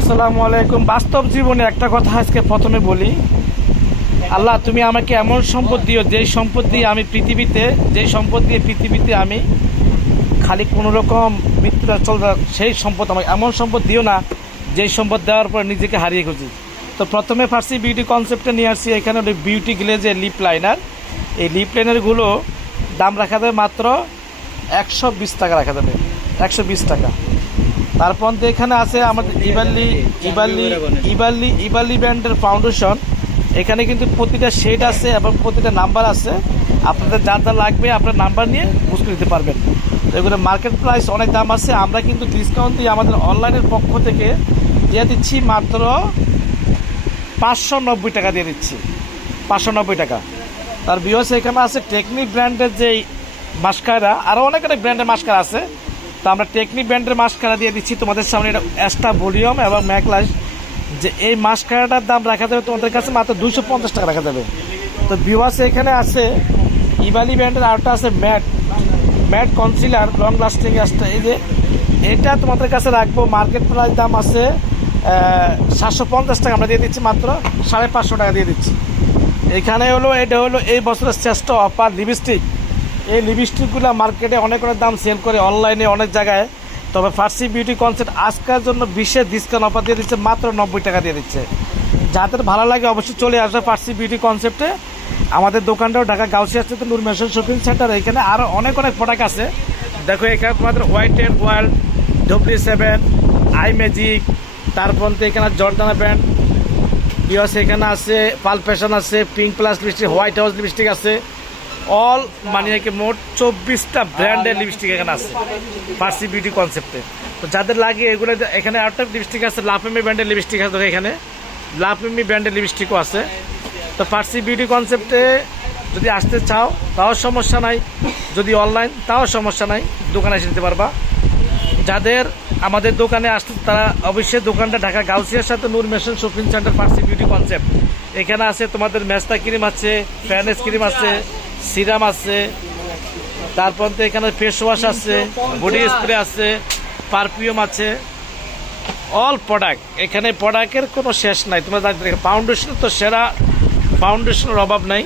আসসালামু আলাইকুম। বাস্তব জীবনে একটা কথা আজকে প্রথমে বলি। আল্লাহ, তুমি আমাকে এমন সম্পদ দিও, যেই সম্পদ দিয়ে আমি পৃথিবীতে, যেই সম্পদ দিয়ে পৃথিবীতে আমি খালি কোনো রকম মৃত্যুটা চলবে, সেই সম্পদ আমাকে এমন সম্পদ দিও না, যেই সম্পদ দেওয়ার পর নিজেকে হারিয়ে খুঁজি তো প্রথমে ফার্সি বিউটি কনসেপ্টে নিয়ে আসছি, এখানে ওই বিউটি গ্লেজের লিপ লাইনার এই লিপ লাইনারগুলো দাম রাখা যাবে মাত্র একশো বিশ টাকা রাখা যাবে একশো বিশ টাকা। তারপর এখানে আছে আমাদের ইবাল্লি ইবাল্লি ইবাল্লি ইবাল্লি ব্র্যান্ডের ফাউন্ডেশন এখানে কিন্তু প্রতিটা শেড আছে এবং প্রতিটা নাম্বার আছে। আপনাদের যা যা লাগবে আপনার নাম্বার নিয়ে বুঝ দিতে পারবেন। তো এগুলো মার্কেট প্রাইস অনেক দাম আছে। আমরা কিন্তু ডিসকাউন্ট দিয়ে আমাদের অনলাইনের পক্ষ থেকে দিয়ে দিচ্ছি মাত্র পাঁচশো নব্বই টাকা দিয়ে দিচ্ছি। পাঁচশো নব্বই টাকা। তার বিহস এখানে আছে টেকনিক ব্র্যান্ডের যেই মাস্কারা আরও অনেক অনেক ব্র্যান্ডের মাস্কারা আছে। তো আমরা টেকনিক ব্র্যান্ডের মাস্কারা দিয়ে দিচ্ছি তোমাদের সামনে এটা এক্সট্রা ভলিউম এবং ম্যাকলাস যে এই মাস্কারাটার দাম রাখা যাবে তোমাদের কাছে মাত্র দুশো পঞ্চাশ টাকা রাখা যাবে। তো বিওয়াস এখানে আছে, ইবালি ব্র্যান্ডের আরেকটা আছে matte. Matte concealer long lasting আসতে এই যে এটা তোমাদের কাছে রাখব মার্কেট প্রাইস দাম আছে সাতশো পঞ্চাশ টাকা। আমরা দিয়ে দিচ্ছি মাত্র সাড়ে পাঁচশো টাকা দিয়ে দিচ্ছি। এখানে হলো, এটা হলো এই বছরের শ্রেষ্ঠ অফার লিপস্টিক এই লিপস্টিকগুলো মার্কেটে অনেক অনেক দাম সেল করে অনলাইনে অনেক জায়গায়। তবে ফার্সি বিউটি কনসেপ্ট আজকের জন্য বিশেষ ডিসকাউন্ট অফার দিয়ে দিচ্ছে, মাত্র নব্বই টাকা দিয়ে দিচ্ছে। যাদের ভালো লাগে অবশ্যই চলে আসবে ফার্সি বিউটি কনসেপ্টে আমাদের দোকানটাও ঢাকা গাউসিয়া স্থিত নূর মেশন শপিং সেন্টার এখানে আরও অনেক অনেক প্রোডাক্ট আছে। দেখো, এখানে তোমাদের white and world W seven I magic তারপর তো এখানে জর্দানা ব্র্যান্ড পিওস এখানে আছে পাল ফ্যাশন আছে pink plus lipstick white house lipstick আছে। অল মানে কি মোট চব্বিশটা ব্র্যান্ডের লিপস্টিক এখানে আছে। ফার্সি বিউটি কনসেপ্টে তো যাদের লাগে এগুলো, এখানে আরেকটা লিপস্টিক আছে, লাফেমি ব্র্যান্ডের লিপস্টিক আছে এখানে। লাফেমি ব্র্যান্ডের লিপস্টিকও আছে। তো ফার্সি বিউটি কনসেপ্টে যদি আসতে চাও, তাও সমস্যা নাই। যদি অনলাইন তাও সমস্যা নাই। দোকানে এসে নিতে পারবা। যাদের আমাদের দোকানে আসতে, তারা অবশ্যই দোকানটা ঢাকা গাউসিয়ার সাথে নূর মেশন শপিং সেন্টার ফার্সি বিউটি কনসেপ্ট এখানে আছে তোমাদের মেস্তা ক্রিম আছে ফ্যানেস ক্রিম আছে সিরাম আছে, তারপর তো এখানে ফেস ওয়াশ আছে বডি স্প্রে আছে পারফিউম আছে। অল প্রোডাক্ট এখানে প্রোডাক্টের কোনো শেষ নাই। তোমরা জানতে দেখো ফাউন্ডেশন তো সেরা ফাউন্ডেশনের অভাব নাই।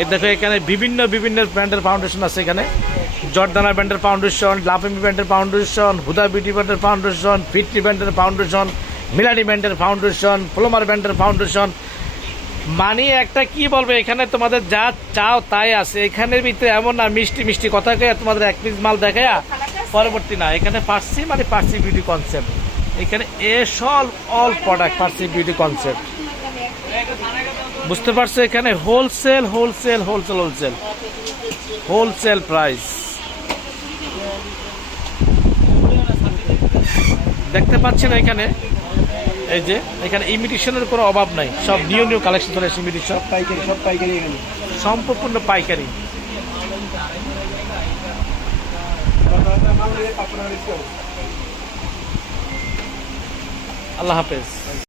এই দেখো এখানে বিভিন্ন বিভিন্ন ব্র্যান্ডের ফাউন্ডেশন আছে এখানে। জর্দানা ব্র্যান্ডের ফাউন্ডেশন লাফেমি ব্র্যান্ডের ফাউন্ডেশন হুদা বিউটি ব্র্যান্ডের ফাউন্ডেশন ফিটলি ব্র্যান্ডের ফাউন্ডেশন মিলানি ব্র্যান্ডের ফাউন্ডেশন ফ্লোমার ব্র্যান্ডের ফাউন্ডেশন মানে একটা কি বলব? এখানে তোমাদের যা চাও তাই আছে। এখানের ভিতরে এমন না, মিষ্টি মিষ্টি কথা কয়ে তোমাদের এক পিস মাল দেখায়া পরবর্তী না। এখানে পার্সি মানে পার্সি বিউটি কনসেপ্ট এখানে এসল all product Parsi beauty concept বুঝতে পারছ এখানে? Wholesale wholesale wholesale wholesale wholesale price দেখতে পাচ্ছেন এখানে? এই যে এখানে ইমিটেশনের কোনো অভাব নাই। সব নিউ নিউ কালেকশন চলে এসেছে ইমিটেশন সব পাইকারি সব পাইকারি এখানে। সম্পূর্ণ পাইকারি। আল্লাহ হাফেজ।